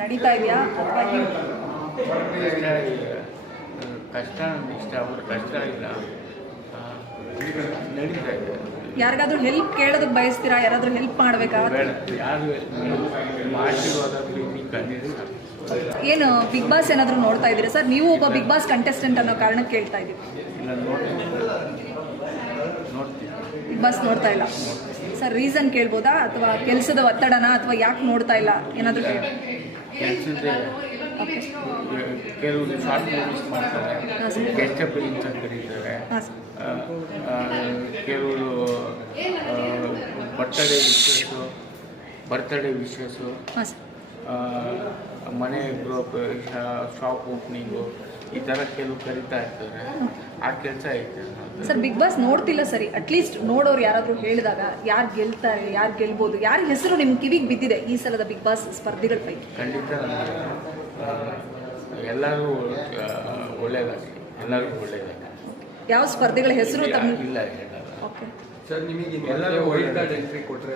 ನಡೀತಾ ಇದೆಯಾ ಅಥವಾ ಕಷ್ಟ ಇಷ್ಟ ಅವ್ರ ಕಷ್ಟ ಇಲ್ಲ ನಡೀತಾ ಇದೆ. ಯಾರಿಗಾದ್ರೂ ಹೆಲ್ಪ್ ಕೇಳೋದಕ್ಕೆ ಬಯಸ್ತೀರಾ? ಯಾರಾದರೂ ಹೆಲ್ಪ್ ಮಾಡಬೇಕಾ? ಯಾರು ಆಶೀರ್ವಾದ ಪ್ರೀತಿ ಕಂಡಿದೆ. ಏನು ಬಿಗ್ ಬಾಸ್ ಏನಾದರೂ ನೋಡ್ತಾ ಇದ್ದೀರಾ ಸರ್? ನೀವು ಒಬ್ಬ ಬಿಗ್ ಬಾಸ್ ಕಂಟೆಸ್ಟೆಂಟ್ ಅನ್ನೋ ಕಾರಣಕ್ಕೆ ಕೇಳ್ತಾ ಇದ್ದೀವಿ. ಇಲ್ಲ ನೋಡ್ತೀನಿ. ಬಿಗ್ ಬಾಸ್ ನೋಡ್ತಾ ಇಲ್ಲ ಸರ್, ರೀಸನ್ ಕೇಳ್ಬೋದಾ? ಅಥವಾ ಕೆಲಸದ ಒತ್ತಡನ ಅಥವಾ ಯಾಕೆ ನೋಡ್ತಾ ಇಲ್ಲ ಏನಾದರೂ ಕೆಲಸದ ಕೆಲವರು ಶಾರ್ಟ್ ಮೂವೀಸ್ ಮಾಡ್ತಾರೆ, ಗೆಸ್ಟ್ ಅಪಿಯರೆನ್ಸ್ ಅಂತ ಕರೀತಾರೆ. ಕೆಲವರು ಬರ್ತ್ಡೇ ವಿಶೇಷು, ಮನೆ ಗೃಹ ಶಾಪ್ ಓಪನಿಂಗು, ಈ ಥರ ಕೆಲವು ಕರೀತಾ ಇರ್ತಾರೆ. ಆ ಕೆಲಸ ಐತೆ ಸರ್. ಬಿಗ್ ಬಾಸ್ ನೋಡ್ತಿಲ್ಲ ಸರಿ, ಅಟ್ಲೀಸ್ಟ್ ನೋಡೋರು ಯಾರಾದರೂ ಹೇಳಿದಾಗ ಯಾರು ಗೆಲ್ತಾರೆ, ಯಾರು ಗೆಲ್ಬೋದು, ಯಾರ ಹೆಸರು ನಿಮ್ಮ ಕಿವಿಗೆ ಬಿದ್ದಿದೆ ಈ ಸಲದ ಬಿಗ್ ಬಾಸ್ ಸ್ಪರ್ಧಿಗಳ ಪೈಕಿ? ಖಂಡಿತ ಎಲ್ಲರೂ ಒಳ್ಳೆಯದಾಗಿ, ಎಲ್ಲರಿಗೂ ಒಳ್ಳೆಯದಾಗಿ. ಯಾವ ಸ್ಪರ್ಧಿಗಳ ಹೆಸರು ತಮ್ಮ ಇಲ್ಲ ಓಕೆ ಸರ್, ನಿಮಗೆ ಎಲ್ಲರೂ ವೈಲ್ಡ್ ಕಾರ್ಡ್ ಎಂಟ್ರಿ ಕೊಟ್ಟರೆ